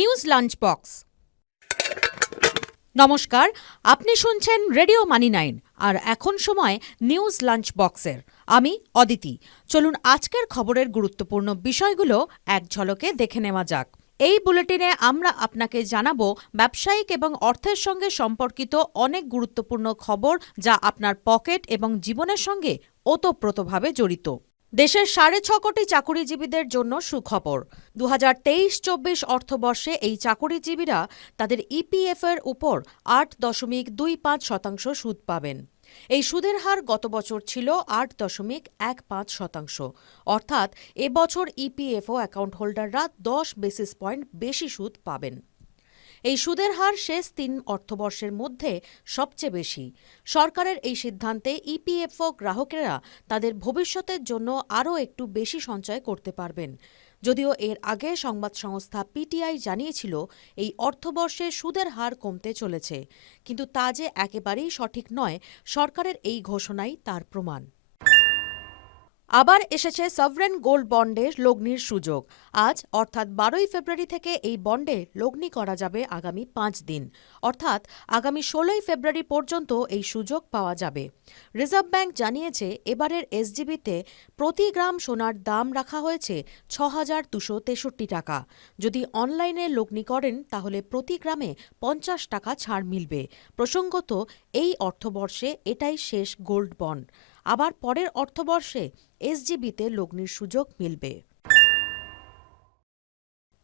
News lunch box. নমস্কার, আপনি শুনছেন রেডিও মানি 9 আর এখন সময় নিউজ লাঞ্চ বক্সের। আমি অদিতি। চলুন আজকের খবরের গুরুত্বপূর্ণ বিষয়গুলো এক ঝলকে দেখে নেওয়া যাক। এই বুলেটিনে আমরা আপনাকে জানাবো ব্যবসায়িক এবং অর্থের সঙ্গে সম্পর্কিত অনেক গুরুত্বপূর্ণ খবর, যা আপনার পকেট এবং জীবনের সঙ্গে ওতপ্রোতভাবে জড়িত। দেশের 6.5 কোটি চাকুরিজীবীদের জন্য সুখবর। 2023-24 অর্থবর্ষে এই চাকুরিজীবীরা তাদের ইপিএফ এর উপর 8.25% সুদ পাবেন। এই সুদের হার গত বছর ছিল 8.15%, অর্থাৎ এবছর ইপিএফও অ্যাকাউন্ট হোল্ডাররা 10 বেসিস পয়েন্ট বেশি সুদ পাবেন। এই সুদের হার শেষ 3 অর্থবর্ষের মধ্যে সবচেয়ে বেশি। সরকারের এই সিদ্ধান্তে ইপিএফও গ্রাহকেরা তাদের ভবিষ্যতের জন্য আরও একটু বেশি সঞ্চয় করতে পারবেন। যদিও এর আগে সংবাদ সংস্থা পিটিআই জানিয়েছিল এই অর্থবর্ষে সুদের হার কমতে চলেছে, কিন্তু তা যে একেবারেই সঠিক নয়, সরকারের এই ঘোষণাই তার প্রমাণ। আবার এসেছে সভরেন গোল্ড বন্ডে লগ্নির সুযোগ। আজ অর্থাৎ 12ই ফেব্রুয়ারি থেকে এই বন্ডে লগ্নি করা যাবে আগামী 5 দিন, অর্থাৎ আগামী 16ই ফেব্রুয়ারি পর্যন্ত এই সুযোগ পাওয়া যাবে। রিজার্ভ ব্যাংক জানিয়েছে এবারের এসজিবিতে প্রতি গ্রাম সোনার দাম রাখা হয়েছে 6,263 টাকা। যদি অনলাইনে লগ্নি করেন তাহলে প্রতি গ্রামে 50 টাকা ছাড় মিলবে। প্রসঙ্গত, এই অর্থবর্ষে এটাই শেষ গোল্ড বন্ড। আবার পরের অর্থবর্ষে এসজিবিতে লগ্নির সুযোগ মিলবে।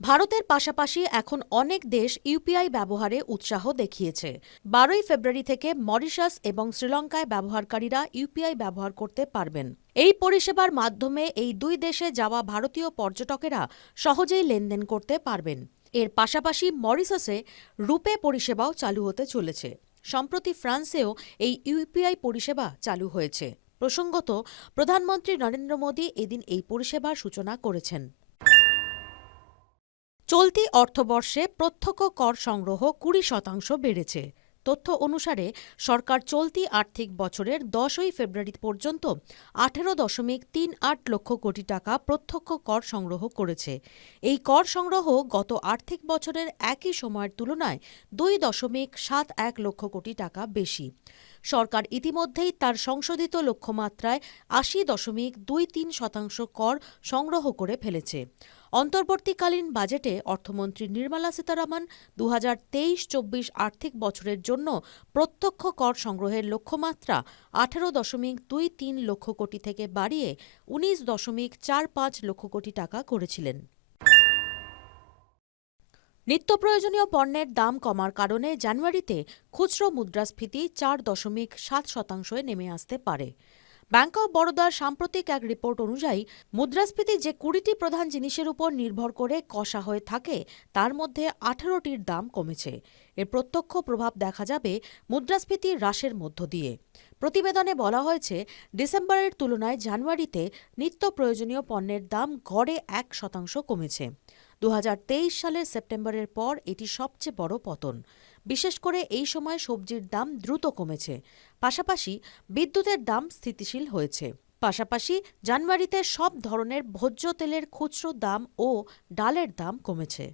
ভারতের পাশাপাশি এখন অনেক দেশ ইউপিআই ব্যবহারে উৎসাহ দেখিয়েছে। 12ই ফেব্রুয়ারি থেকে মরিশাস এবং শ্রীলঙ্কায় ব্যবহারকারীরা ইউপিআই ব্যবহার করতে পারবেন। এই পরিষেবার মাধ্যমে এই দুই দেশে যাওয়া ভারতীয় পর্যটকেরা সহজেই লেনদেন করতে পারবেন। এর পাশাপাশি মরিশাসে রুপে পরিষেবাও চালু হতে চলেছে। সম্প্রতি ফ্রান্সেও এই ইউপিআই পরিষেবা চালু হয়েছে। প্রসঙ্গত, প্রধানমন্ত্রী নরেন্দ্র মোদী এদিন এই পরিষেবার সূচনা করেছেন। চলতি অর্থবর্ষে প্রত্যক্ষ কর সংগ্রহ 20% বেড়েছে। তথ্য অনুসারে সরকার চলতি আর্থিক বছরের 10ই ফেব্রুয়ারি পর্যন্ত 18.38 লক্ষ কোটি টাকা প্রত্যক্ষ কর সংগ্রহ করেছে। এই কর সংগ্রহ গত আর্থিক বছরের একই সময়ের তুলনায় 2.71 লক্ষ কোটি টাকা বেশি। সরকার ইতিমধ্যেই তার সংশোধিত লক্ষ্যমাত্রায় 80.23% কর সংগ্রহ করে ফেলেছে। অন্তর্বর্তীকালীন বাজেটে অর্থমন্ত্রী নির্মলা সীতারামন 2023-24 আর্থিক বছরের জন্য প্রত্যক্ষ কর সংগ্রহের লক্ষ্যমাত্রা 18.23 লক্ষ কোটি থেকে বাড়িয়ে 19.45 লক্ষ কোটি টাকা করেছিলেন। নিত্য প্রয়োজনীয় পণ্যের দাম কমার কারণে জানুয়ারিতে খুচরো মুদ্রাস্ফীতি 4.7% নেমে আসতে পারে। ব্যাংক অব বরোদার সাম্প্রতিক এক রিপোর্ট অনুযায়ী মুদ্রাস্ফীতি যে 20টি প্রধান জিনিসের উপর নির্ভর করে কষা হয়ে থাকে, তার মধ্যে 18টির দাম কমেছে। এর প্রত্যক্ষ প্রভাব দেখা যাবে মুদ্রাস্ফীতি হ্রাসের মধ্য দিয়ে। প্রতিবেদনে বলা হয়েছে, ডিসেম্বরের তুলনায় জানুয়ারিতে নিত্য প্রয়োজনীয় পণ্যের দাম গড়ে 1% কমেছে। 2023 সালের সেপ্টেম্বরের পর এটি সবচেয়ে বড় পতন। বিশেষ করে এই সময় সবজির দাম দ্রুত কমেছে। পাশাপাশি বিদ্যুতের দাম স্থিতিশীল হয়েছে। পাশাপাশি জানুয়ারিতে সব ধরনের ভোজ্য তেলের খুচরো দাম ও ডালের দাম কমেছে।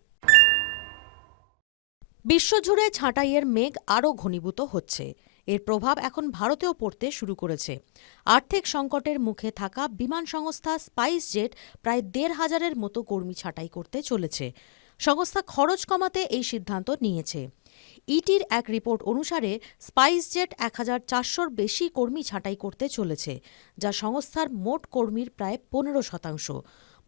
বিশ্বজুড়ে ছাঁটাইয়ের মেঘ আরও ঘনীভূত হচ্ছে। এর প্রভাব এখন ভারতেও পড়তে শুরু করেছে। আর্থিক সংকটের মুখে থাকা বিমান সংস্থা স্পাইস জেট প্রায় 1,500-এর মতো কর্মী ছাঁটাই করতে চলেছে। সংস্থা খরচ কমাতে এই সিদ্ধান্ত নিয়েছে। ইটির এক রিপোর্ট অনুসারে স্পাইস জেট 1,400-র বেশি কর্মী ছাঁটাই করতে চলেছে, যা সংস্থার মোট কর্মীর প্রায় 15%।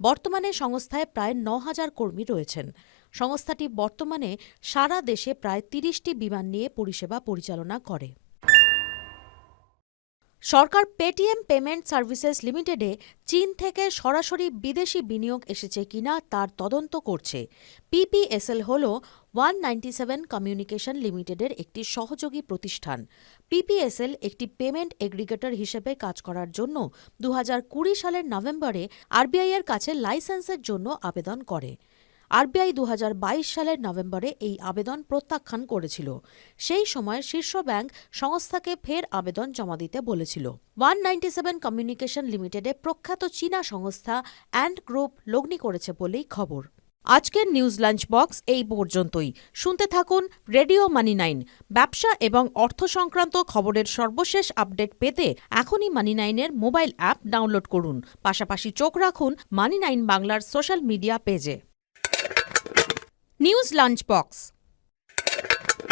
বর্তমানে সংস্থায় প্রায় 9,000 কর্মী রয়েছেন। সংস্থাটি বর্তমানে সারা দেশে প্রায় 30টি বিমান নিয়ে পরিষেবা পরিচালনা করে। সরকার পেটিএম পেমেন্ট সার্ভিসেস লিমিটেডে চীন থেকে সরাসরি বিদেশি বিনিয়োগ এসেছে কিনা তার তদন্ত করছে। পিপিএসএল হল 197 কমিউনিকেশন লিমিটেডের একটি সহযোগী প্রতিষ্ঠান। পিপিএসএল একটি পেমেন্ট এগ্রিগেটর হিসেবে কাজ করার জন্য 2020 সালের নভেম্বরে আরবিআই এর কাছে লাইসেন্সের জন্য আবেদন করে। আরবিআই 2022 সালের নভেম্বরে এই আবেদন প্রত্যাখ্যান করেছিল। সেই সময় শীর্ষ ব্যাংক সংস্থাকে ফের আবেদন জমা দিতে বলেছিল। 197 কমিউনিকেশন লিমিটেডে প্রখ্যাত চীনা সংস্থা অ্যান্ড গ্রুপ লগ্নি করেছে বলেই খবর। আজকের নিউজ লাঞ্চ বক্স এই পর্যন্তই। শুনতে থাকুন রেডিও মানি 9। ব্যবসা এবং অর্থ সংক্রান্ত খবরের সর্বশেষ আপডেট পেতে এখনই মানি 9-এর মোবাইল অ্যাপ ডাউনলোড করুন। পাশাপাশি চোখ রাখুন মানি 9 বাংলার সোশ্যাল মিডিয়া পেজে। News lunch box.